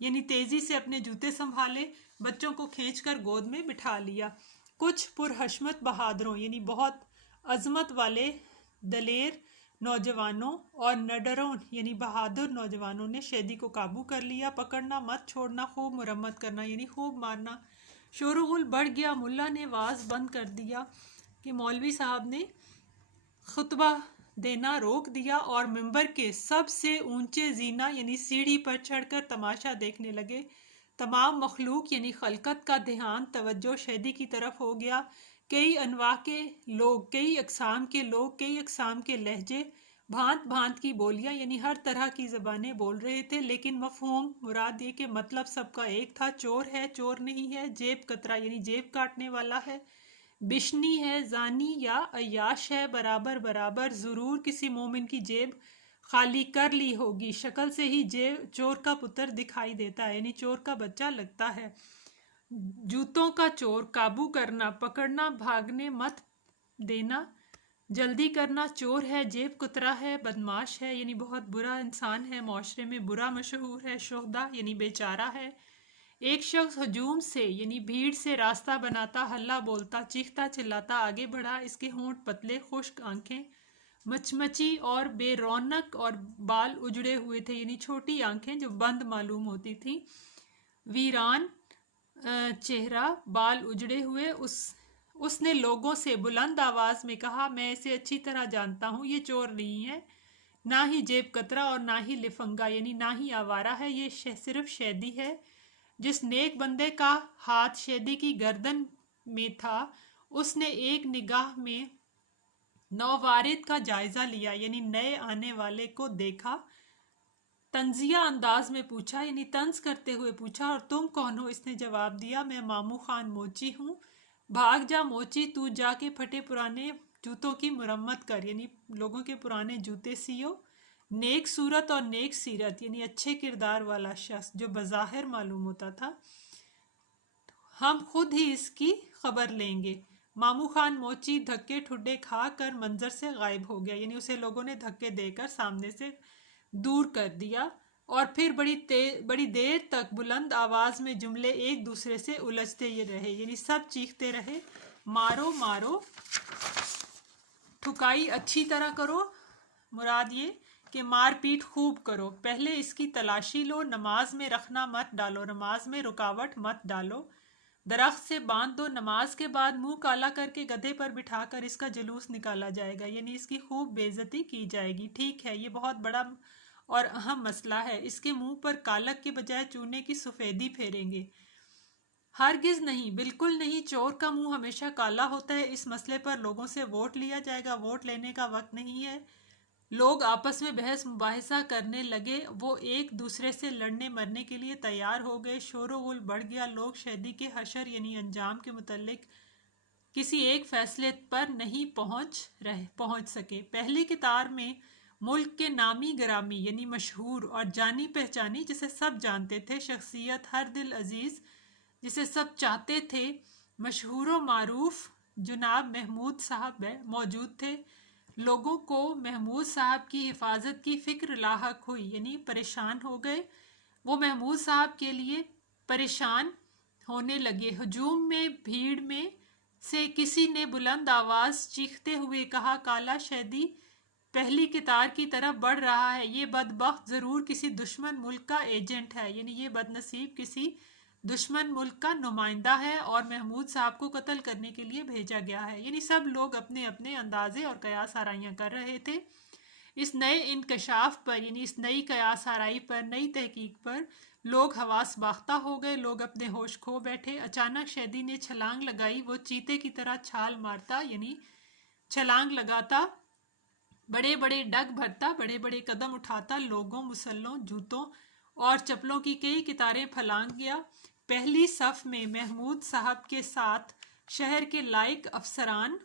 یعنی تیزی سے اپنے جوتے سنبھالے، بچوں کو کھینچ کر گود میں بٹھا لیا۔ کچھ پرحشمت بہادروں یعنی بہت عظمت والے دلیر نوجوانوں اور نڈروں یعنی بہادر نوجوانوں نے شیدی کو قابو کر لیا۔ پکڑنا، مت چھوڑنا، خوب مرمت کرنا یعنی خوب مارنا۔ شور و غل بڑھ گیا، ملا نے واز بند کر دیا کہ مولوی صاحب نے خطبہ دینا روک دیا اور ممبر کے سب سے اونچے زینہ یعنی سیڑھی پر چڑھ کر تماشا دیکھنے لگے۔ تمام مخلوق یعنی خلقت کا دھیان توجہ شیدی کی طرف ہو گیا۔ کئی انواع کے لوگ، کئی اقسام کے لوگ، کئی اقسام کے لہجے، بھانت بھانت کی بولیاں یعنی ہر طرح کی زبانیں بول رہے تھے، لیکن مفہوم مراد یہ کہ مطلب سب کا ایک تھا۔ چور ہے، چور نہیں ہے، جیب کترا یعنی جیب کاٹنے والا ہے، بشنی ہے، زانی یا عیاش ہے، برابر برابر، ضرور کسی مومن کی جیب خالی کر لی ہوگی، شکل سے ہی چور کا پتر دکھائی دیتا ہے یعنی چور کا بچہ لگتا ہے۔ جوتوں کا چور، قابو کرنا، پکڑنا، بھاگنے مت دینا، جلدی کرنا، چور ہے، جیب کترا ہے، بدماش ہے یعنی بہت برا انسان ہے، معاشرے میں برا مشہور ہے، شہدا یعنی بیچارہ ہے۔ ایک شخص ہجوم سے یعنی بھیڑ سے راستہ بناتا، ہلا بولتا، چیختا چلاتا آگے بڑھا، اس کے ہونٹ پتلے، خشک آنکھیں مچمچی اور بے رونق اور بال اجڑے ہوئے تھے یعنی چھوٹی آنکھیں جو بند معلوم ہوتی تھیں، ویران چہرہ، بال اجڑے ہوئے۔ اس نے لوگوں سے بلند آواز میں کہا، میں اسے اچھی طرح جانتا ہوں، یہ چور نہیں ہے، نہ ہی جیب کترا اور نہ ہی لفنگا یعنی نہ ہی آوارہ ہے، یہ صرف شیدی ہے۔ جس نیک بندے کا ہاتھ شیدی کی گردن میں تھا، اس نے ایک نگاہ میں نووارد کا جائزہ لیا یعنی نئے آنے والے کو دیکھا، طنزیہ انداز میں پوچھا یعنی طنز کرتے ہوئے پوچھا، اور تم کون ہو؟ اس نے جواب دیا، میں مامو خان موچی ہوں۔ بھاگ جا موچی، تو جا کے پھٹے پرانے جوتوں کی مرمت کر یعنی لوگوں کے پرانے جوتے سیو۔ نیک صورت اور نیک سیرت یعنی اچھے کردار والا شخص جو بظاہر معلوم ہوتا تھا، ہم خود ہی اس کی خبر لیں گے۔ مامو خان موچی دھکے ٹھڈے کھا کر منظر سے غائب ہو گیا یعنی اسے لوگوں نے دھکے دے کر سامنے سے دور کر دیا، اور پھر بڑی دیر تک بلند آواز میں جملے ایک دوسرے سے الجھتے رہے یعنی سب چیختے رہے، مارو مارو، ٹھکائی اچھی طرح کرو، مراد یہ کہ مار پیٹ خوب کرو، پہلے اس کی تلاشی لو، نماز میں رخنا مت ڈالو، نماز میں رکاوٹ مت ڈالو، درخت سے باندھ دو، نماز کے بعد منہ کالا کر کے گدھے پر بٹھا کر اس کا جلوس نکالا جائے گا یعنی اس کی خوب بے عزتی کی جائے گی۔ ٹھیک ہے، یہ بہت بڑا اور اہم مسئلہ ہے، اس کے منہ پر کالک کے بجائے چونے کی سفیدی پھیریں گے۔ ہرگز نہیں، بالکل نہیں، چور کا منہ ہمیشہ کالا ہوتا ہے۔ اس مسئلے پر لوگوں سے ووٹ لیا جائے گا، ووٹ لینے کا وقت نہیں ہے۔ لوگ آپس میں بحث مباحثہ کرنے لگے، وہ ایک دوسرے سے لڑنے مرنے کے لیے تیار ہو گئے، شور و غل بڑھ گیا، لوگ شیدی کے حشر یعنی انجام کے متعلق کسی ایک فیصلے پر نہیں پہنچ سکے۔ پہلی قطار میں ملک کے نامی گرامی یعنی مشہور اور جانی پہچانی جسے سب جانتے تھے، شخصیت ہر دل عزیز جسے سب چاہتے تھے، مشہور و معروف جناب محمود صاحب موجود تھے۔ لوگوں کو محمود صاحب کی حفاظت کی فکر لاحق ہوئی یعنی پریشان ہو گئے، وہ محمود صاحب کے لیے پریشان ہونے لگے۔ ہجوم میں بھیڑ میں سے کسی نے بلند آواز چیختے ہوئے کہا، کالا شیدی پہلی قطار کی طرف بڑھ رہا ہے، یہ بدبخت ضرور کسی دشمن ملک کا ایجنٹ ہے یعنی یہ بد نصیب کسی دشمن ملک کا نمائندہ ہے اور محمود صاحب کو قتل کرنے کے لیے بھیجا گیا ہے یعنی سب لوگ اپنے اپنے اندازے اور قیاس آرائیاں کر رہے تھے۔ اس نئے انکشاف پر یعنی اس نئی قیاس آرائی پر، نئی تحقیق پر لوگ حواس باختہ ہو گئے، لوگ اپنے ہوش کھو بیٹھے۔ اچانک شیدی نے چھلانگ لگائی، وہ چیتے کی طرح چھال مارتا یعنی چھلانگ لگاتا، بڑے بڑے ڈگ بھرتا، بڑے بڑے قدم اٹھاتا، لوگوں، مسلوں، جوتوں اور چپلوں کی کئی قطاریں پھلانگ گیا۔ پہلی صف میں محمود صاحب کے ساتھ شہر کے لائق افسران،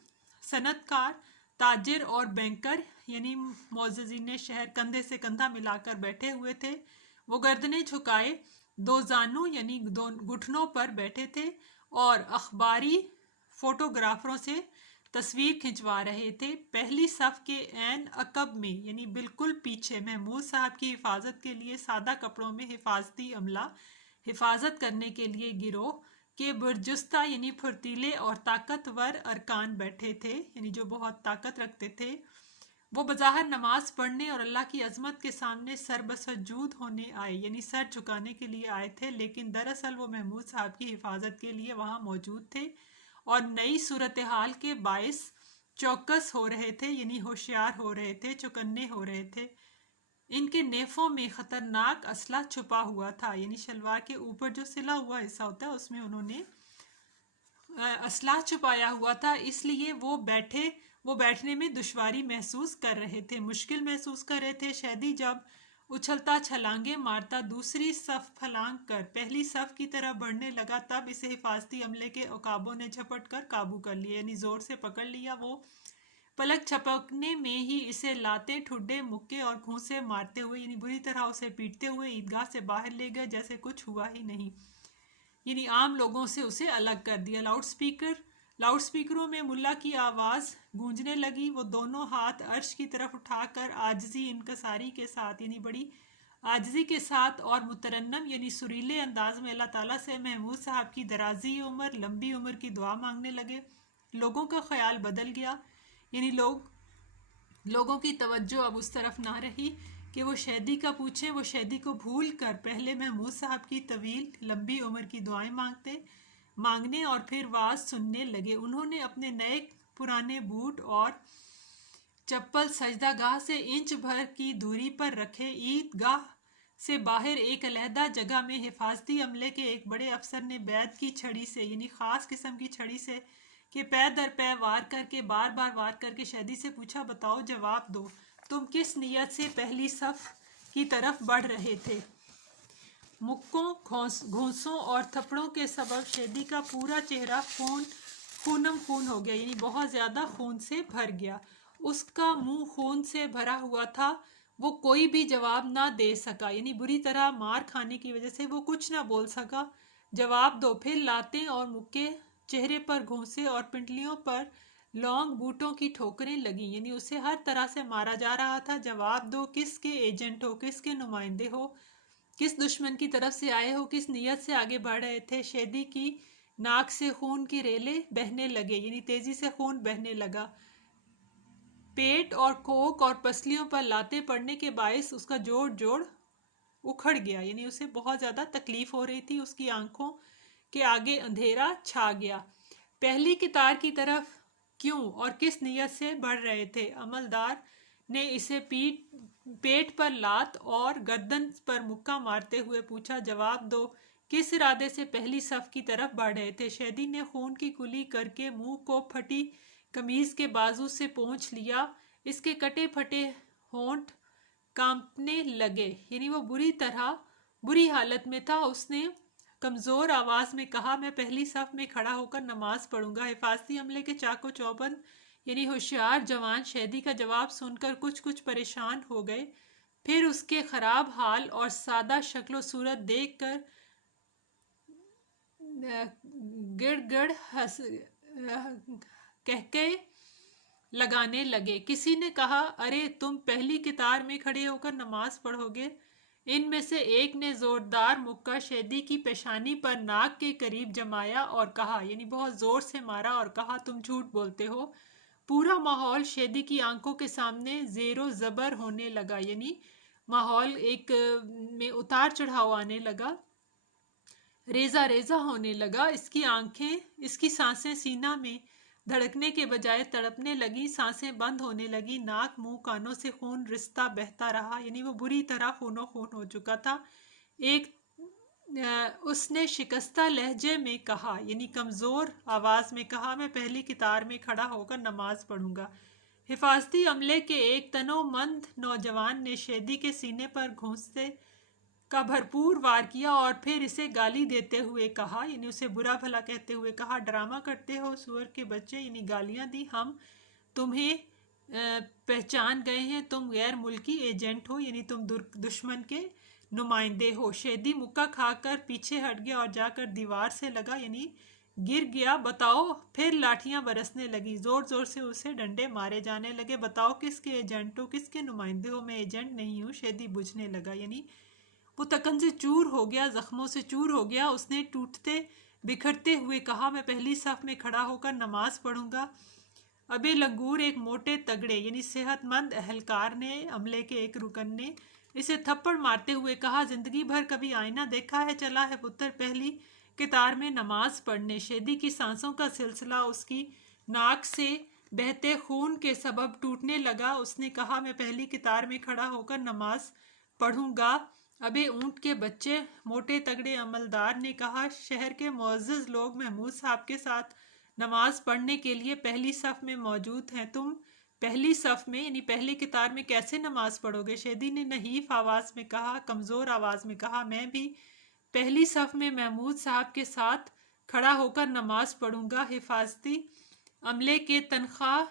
صنعت کار، تاجر اور بینکر یعنی معززین شہر کندھے سے کندھا ملا کر بیٹھے ہوئے تھے۔ وہ گردنیں جھکائے دو زانوں یعنی دو گھٹنوں پر بیٹھے تھے اور اخباری فوٹوگرافروں سے تصویر کھنچوا رہے تھے۔ پہلی صف کے عین عقب میں یعنی بالکل پیچھے محمود صاحب کی حفاظت کے لیے سادہ کپڑوں میں حفاظتی عملہ حفاظت کرنے کے لیے گروہ کے برجستہ یعنی پھرتیلے اور طاقتور ارکان بیٹھے تھے، یعنی جو بہت طاقت رکھتے تھے۔ وہ بظاہر نماز پڑھنے اور اللہ کی عظمت کے سامنے سر بسجود ہونے آئے، یعنی سر جھکانے کے لیے آئے تھے، لیکن دراصل وہ محمود صاحب کی حفاظت کے لیے وہاں موجود تھے اور نئی صورتحال کے باعث چوکس ہو رہے تھے، یعنی ہوشیار ہو رہے تھے، چوکنے ہو رہے تھے۔ ان کے نیفوں میں خطرناک اسلحہ چھپا ہوا تھا، یعنی شلوار کے اوپر جو سلا ہوا حصہ ہوتا ہے اس میں انہوں نے اسلحہ چھپایا ہوا تھا، اس لیے وہ بیٹھنے میں دشواری محسوس کر رہے تھے، مشکل محسوس کر رہے تھے۔ شیدی جب اچھلتا چھلانگیں مارتا دوسری صف پھلانگ کر پہلی صف کی طرف بڑھنے لگا، تب اسے حفاظتی عملے کے عقابوں نے جھپٹ کر قابو کر لیا، یعنی زور سے پکڑ لیا۔ وہ پلک چھپکنے میں ہی اسے لاتے ٹھڈے مکے اور گھونسے مارتے ہوئے، یعنی بری طرح اسے پیٹتے ہوئے عیدگاہ سے باہر لے گئے جیسے کچھ ہوا ہی نہیں، یعنی عام لوگوں سے اسے الگ کر دیا۔ لاؤڈ سپیکروں میں ملا کی آواز گونجنے لگی۔ وہ دونوں ہاتھ عرش کی طرف اٹھا کر عاجزی انکساری کے ساتھ، یعنی بڑی عاجزی کے ساتھ اور مترنم یعنی سریلے انداز میں اللہ تعالیٰ سے محمود صاحب کی درازی عمر، لمبی عمر کی دعا مانگنے لگے۔ لوگوں کا خیال بدل گیا، یعنی لوگوں کی توجہ اب اس طرف نہ رہی کہ وہ شیدی کا پوچھیں، وہ شیدی کو بھول کر پہلے محمود صاحب کی طویل لمبی عمر کی دعائیں مانگنے اور پھر واعظ سننے لگے۔ انہوں نے اپنے نئے پرانے بوٹ اور چپل سجدہ گاہ سے انچ بھر کی دوری پر رکھے۔ عید گاہ سے باہر ایک علیحدہ جگہ میں حفاظتی عملے کے ایک بڑے افسر نے بیت کی چھڑی سے، یعنی خاص قسم کی چھڑی سے کہ پے در پے وار کر کے بار بار وار کر کے شیدی سے پوچھا، بتاؤ، جواب دو، تم کس نیت سے پہلی صف کی طرف بڑھ رہے تھے؟ مکوں، گھونسوں اور تھپڑوں کے سبب شیدی کا پورا چہرہ خونم خون ہو گیا، یعنی بہت زیادہ خون سے بھر گیا۔ اس کا منہ خون سے بھرا ہوا تھا، وہ کوئی بھی جواب نہ دے سکا، یعنی بری طرح مار کھانے کی وجہ سے وہ کچھ نہ بول سکا۔ جواب دو۔ پھر لاتیں اور مکے، چہرے پر گھونسے اور پنڈلیوں پر لونگ بوٹوں کی ٹھوکریں لگیں، یعنی اسے ہر طرح سے مارا جا رہا تھا۔ جواب دو، کس کے ایجنٹ ہو، کس کے نمائندے ہو، کس دشمن کی طرف سے آئے ہو، کس نیت سے آگے بڑھ رہے تھے؟ شیدی کی ناک سے خون کی ریلیں بہنے لگے، یعنی تیزی سے خون بہنے لگا۔ پیٹ اور کوک اور پسلیوں پر لاتیں پڑنے کے باعث اس کا جوڑ اکھڑ گیا، یعنی اسے بہت زیادہ تکلیف ہو رہی تھی، اس کی آنکھوں کے آگے اندھیرا چھا گیا۔ پہلی قطار کی طرف کیوں اور کس نیت سے بڑھ رہے تھے؟ عملدار نے اسے پیٹ پر لات اور گردن پر مکہ مارتے ہوئے پوچھا، جواب دو، کس ارادے سے پہلی صف کی طرف بڑھ رہے تھے؟ شیدی نے خون کی کلی کر کے منہ کو پھٹی قمیض کے بازو سے پونچھ لیا، اس کے کٹے پھٹے ہونٹ کانپنے لگے، یعنی وہ بری حالت میں تھا۔ اس نے کمزور آواز میں کہا، میں پہلی صف میں کھڑا ہو کر نماز پڑھوں گا۔ حفاظتی عملے کے چاق و چوبند یعنی ہوشیار جوان شیدی کا جواب سن کر کچھ پریشان ہو گئے، پھر اس کے خراب حال اور سادہ شکل و صورت دیکھ کر گڑ گڑ کہکے لگانے لگے۔ کسی نے کہا، ارے تم پہلی قطار میں کھڑے ہو کر نماز پڑھو گے؟ ان میں سے ایک نے زوردار مکہ شیدی کی پیشانی پر ناک کے قریب جمایا اور کہا، یعنی بہت زور سے مارا اور کہا، تم جھوٹ بولتے ہو۔ پورا ماحول شیدی کی آنکھوں کے سامنے زیر و زبر ہونے لگا، یعنی ماحول ایک میں اتار چڑھاؤ آنے لگا، ریزہ ریزہ ہونے لگا۔ اس کی آنکھیں، اس کی سانسیں سینہ میں دھڑکنے کے بجائے تڑپنے لگی، سانسیں بند ہونے لگی، ناک، منہ، کانوں سے خون رستا بہتا رہا، یعنی وہ بری طرح خون ہو چکا تھا۔ اس نے شکستہ لہجے میں کہا، یعنی کمزور آواز میں کہا، میں پہلی قطار میں کھڑا ہو کر نماز پڑھوں گا۔ حفاظتی عملے کے ایک تنومند نوجوان نے شیدی کے سینے پر گھونسے کا بھرپور وار کیا اور پھر اسے گالی دیتے ہوئے کہا، یعنی اسے برا بھلا کہتے ہوئے کہا، ڈرامہ کرتے ہو سور کے بچے، یعنی گالیاں دی، ہم تمہیں پہچان گئے ہیں، تم غیر ملکی ایجنٹ ہو، یعنی تم دشمن کے نمائندے ہو۔ شیدی مکہ کھا کر پیچھے ہٹ گیا اور جا کر دیوار سے لگا، یعنی گر گیا، بتاؤ۔ پھر لاٹھیاں برسنے لگی، زور زور سے اسے ڈنڈے مارے جانے لگے، بتاؤ کس کے ایجنٹ ہو، کس کے نمائندے ہو؟ میں ایجنٹ نہیں ہوں، شیدی بجھنے لگا، یعنی وہ تکن سے چور ہو گیا، زخموں سے چور ہو گیا۔ اس نے ٹوٹتے بکھرتے ہوئے کہا، میں پہلی صف میں کھڑا ہو کر نماز پڑھوں گا۔ ابے لنگور، ایک موٹے تگڑے یعنی صحت مند اہلکار نے، عملے کے ایک رکن نے اسے تھپڑ مارتے ہوئے کہا، زندگی بھر کبھی آئینہ دیکھا ہے؟ چلا ہے پتر پہلی قطار میں نماز پڑھنے۔ شیدی کی سانسوں کا سلسلہ اس کی ناک سے بہتے خون کے سبب ٹوٹنے لگا۔ اس نے کہا، میں پہلی قطار میں کھڑا ہو کر نماز پڑھوں گا۔ ابے اونٹ کے بچے، موٹے تگڑے عملدار نے کہا، شہر کے معزز لوگ محمود صاحب کے ساتھ نماز پڑھنے کے لیے پہلی صف میں موجود ہیں، تم پہلی صف میں یعنی پہلی قطار میں کیسے نماز پڑھو گے؟ شیدی نے نحیف آواز میں کہا، کمزور آواز میں کہا، میں بھی پہلی صف میں محمود صاحب کے ساتھ کھڑا ہو کر نماز پڑھوں گا۔ حفاظتی عملے کے تنخواہ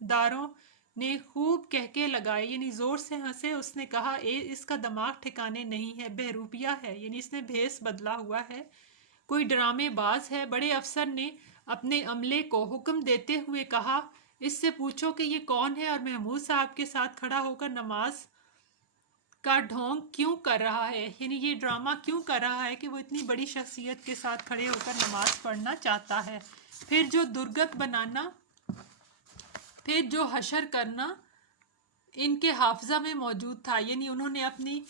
داروں نے خوب کہکے لگائے، یعنی زور سے ہنسے۔ اس نے کہا، اس کا دماغ ٹھکانے نہیں ہے، بہروپیہ ہے، یعنی اس نے بھیس بدلا ہوا ہے، کوئی ڈرامے باز ہے۔ بڑے افسر نے اپنے عملے کو حکم دیتے ہوئے کہا، اس سے پوچھو کہ یہ کون ہے اور محمود صاحب کے ساتھ کھڑا ہو کر نماز کا ڈھونگ کیوں کر رہا ہے، یعنی یہ ڈرامہ کیوں کر رہا ہے کہ وہ اتنی بڑی شخصیت کے ساتھ کھڑے ہو کر نماز پڑھنا چاہتا ہے۔ پھر جو درگت بنانا، پھر جو حشر کرنا ان کے حافظہ میں موجود تھا، یعنی انہوں نے اپنی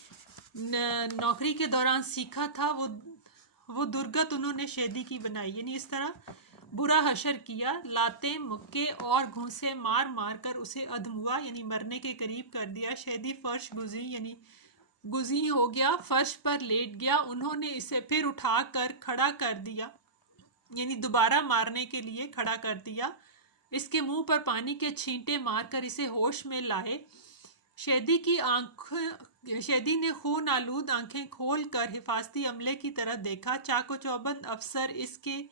نوکری کے دوران سیکھا تھا، وہ درگت انہوں نے شیدی کی بنائی، یعنی اس طرح برا حشر کیا، لاتیں مکے اور گھونسے مار مار کر اسے ادھموا یعنی مرنے کے قریب کر دیا۔ شیدی فرش گزی یعنی گزی ہو گیا، فرش پر لیٹ گیا۔ انہوں نے اسے پھر اٹھا کر کھڑا کر دیا، یعنی دوبارہ مارنے کے لیے کھڑا کر دیا، اس کے منہ پر پانی کے چھینٹے مار کر اسے ہوش میں لائے۔ شیدی نے خون آلود آنکھیں کھول کر حفاظتی عملے کی طرف دیکھا۔ چاق و چوبند افسر اس کے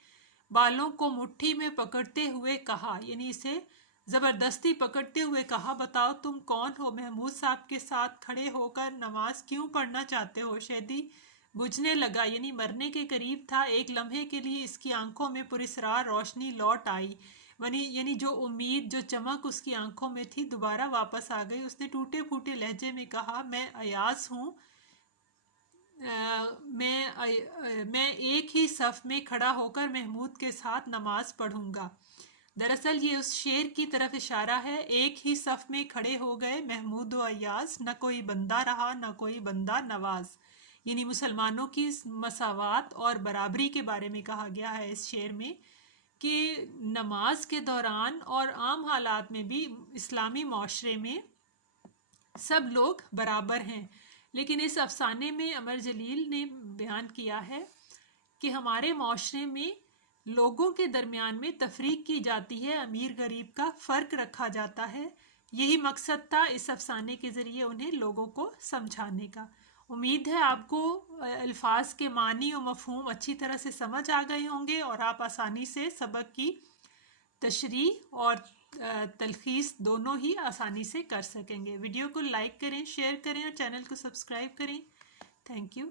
بالوں کو مٹھی میں پکڑتے ہوئے کہا، یعنی اسے زبردستی پکڑتے ہوئے کہا، بتاؤ تم کون ہو؟ محمود صاحب کے ساتھ کھڑے ہو کر نماز کیوں پڑھنا چاہتے ہو؟ شیدی بجھنے لگا، یعنی مرنے کے قریب تھا۔ ایک لمحے کے لیے اس کی آنکھوں میں پراسرار روشنی لوٹ آئی، یعنی جو امید، جو چمک اس کی آنکھوں میں تھی دوبارہ واپس آ گئی۔ اس نے ٹوٹے پھوٹے لہجے میں کہا، میں ایاز ہوں، میں ایک ہی صف میں کھڑا ہو کر محمود کے ساتھ نماز پڑھوں گا۔ دراصل یہ اس شعر کی طرف اشارہ ہے، ایک ہی صف میں کھڑے ہو گئے محمود و ایاز، نہ کوئی بندہ رہا نہ کوئی بندہ نواز، یعنی مسلمانوں کی مساوات اور برابری کے بارے میں کہا گیا ہے اس شعر میں کہ نماز کے دوران اور عام حالات میں بھی اسلامی معاشرے میں سب لوگ برابر ہیں۔ لیکن اس افسانے میں امر جلیل نے بیان کیا ہے کہ ہمارے معاشرے میں لوگوں کے درمیان میں تفریق کی جاتی ہے، امیر غریب کا فرق رکھا جاتا ہے۔ یہی مقصد تھا اس افسانے کے ذریعے انہیں لوگوں کو سمجھانے کا۔ امید ہے آپ کو الفاظ کے معنی و مفہوم اچھی طرح سے سمجھ آ گئے ہوں گے اور آپ آسانی سے سبق کی تشریح اور تلخیص دونوں ہی آسانی سے کر سکیں گے۔ ویڈیو کو لائک کریں، شیئر کریں اور چینل کو سبسکرائب کریں۔ Thank you.